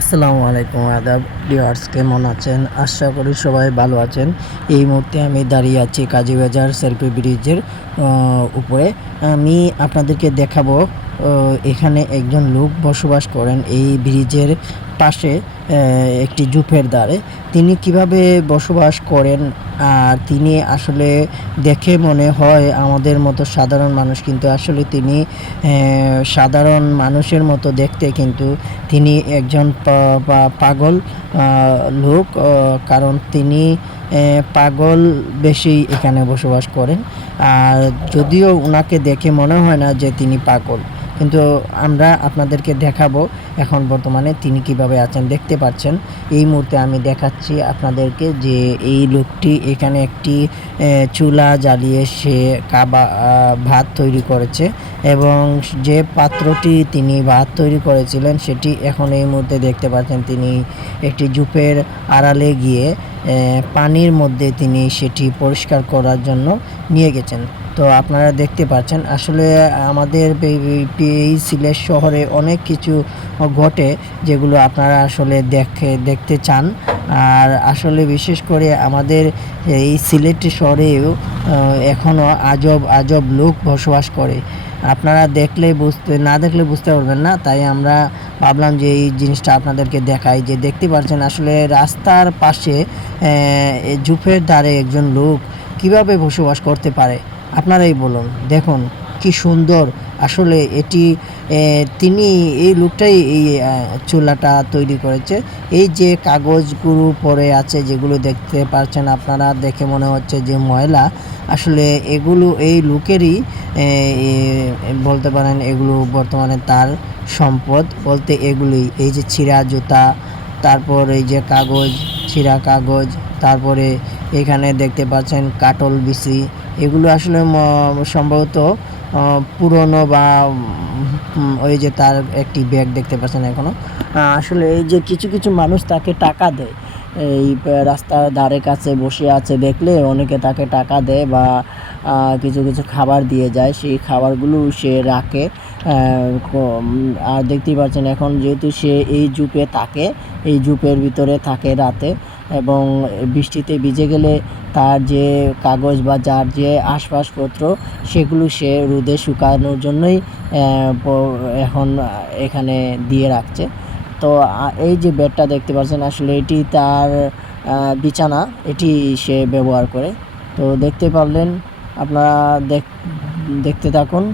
আসসালামু আলাইকুম আদাব ভিউয়ার্স, কেমন আছেন? আশা করি সবাই ভালো আছেন। এই মুহূর্তে আমি দাঁড়িয়ে আছি কাজীবাজার সেলফি ব্রিজের উপরে। আমি আপনাদেরকে দেখাবো এখানে একজন লোক বসবাস করেন এই ব্রিজের পাশে, একটি ঝোপের ধারে। তিনি কিভাবে বসবাস করেন আর তিনি আসলে দেখে মনে হয় আমাদের মতো সাধারণ মানুষ, কিন্তু আসলে তিনি সাধারণ মানুষের মতো দেখতে, কিন্তু তিনি একজন পাগল লোক। কারণ তিনি পাগল বেশি এখানে বসবাস করেন। আর যদিও ওনাকে দেখে মনে হয় না যে তিনি পাগল, কিন্তু আমরা আপনাদেরকে দেখাবো এখন বর্তমানে তিনি কিভাবে আছেন। দেখতে পাচ্ছেন এই মুহূর্তে আমি দেখাচ্ছি আপনাদেরকে যে এই লোকটি এখানে একটি চুলা জ্বালিয়ে সে ভাত তৈরি করেছে, এবং যে পাত্রটি তিনি ভাত তৈরি করেছিলেন সেটি এখন এই মুহূর্তে দেখতে পাচ্ছেন তিনি একটি ঝোপের আড়ালে গিয়ে পানির মধ্যে তিনি সেটি পরিষ্কার করার জন্য নিয়ে গেছেন। তো আপনারা দেখতে পাচ্ছেন আসলে আমাদের এই সিলেট শহরে অনেক কিছু ঘটে যেগুলো আপনারা আসলে দেখতে চান। আর আসলে বিশেষ করে আমাদের এই সিলেট শহরেও এখনও আজব আজব লোক বসবাস করে। আপনারা না দেখলে বুঝতে পারবেন না, তাই আমরা ভাবলাম যে এই জিনিসটা আপনাদেরকে দেখাই। যে দেখতে পাচ্ছেন আসলে রাস্তার পাশে ঝোপের ধারে একজন লোক কিভাবে বসবাস করতে পারে, আপনারাই বলুন। দেখুন কি সুন্দর আসলে এটি। তিনি এই লোকটাই এই চুলাটা তৈরি করেছে। এই যে কাগজগুলো পড়ে আছে যেগুলো দেখতে পাচ্ছেন আপনারা, দেখে মনে হচ্ছে যে ময়লা, আসলে এগুলো এই লোকেরই বলতে পারেন। এগুলো বর্তমানে তার সম্পদ বলতে এগুলোই, এই যে ছিঁড়া জুতা, তারপর এই যে কাগজ, ছিঁড়া কাগজ, তারপরে এখানে দেখতে পাচ্ছেন কাটল বিচি। এগুলো আসলে সম্ভবত পুরনো, বা ওই যে তার একটি ব্যাগ দেখতে পাচ্ছেন এখনও। আসলে এই যে কিছু কিছু মানুষ তাকে টাকা দেয়, এই রাস্তার ধারে কাছে বসে আছে দেখলে অনেকে তাকে টাকা দেয় বা কিছু কিছু খাবার দিয়ে যায়, সেই খাবারগুলো সে রাখে। আর দেখতেই পাচ্ছেন এখন যেহেতু সে এই ঝোপে থাকে, এই ঝোপের ভিতরে থাকে রাতে, এবং বৃষ্টিতে ভিজে গেলে তার যে কাগজ বা যার যে আসবাবপত্র সেগুলো সে রোদে শুকানোর জন্যই এখন এখানে দিয়ে রাখছে। তো এই যে বেডটা দেখতে পাচ্ছেন আসলে এটি তার বিছানা, এটি সে ব্যবহার করে। তো দেখতে পারলেন আপনারা, দেখতে থাকুন।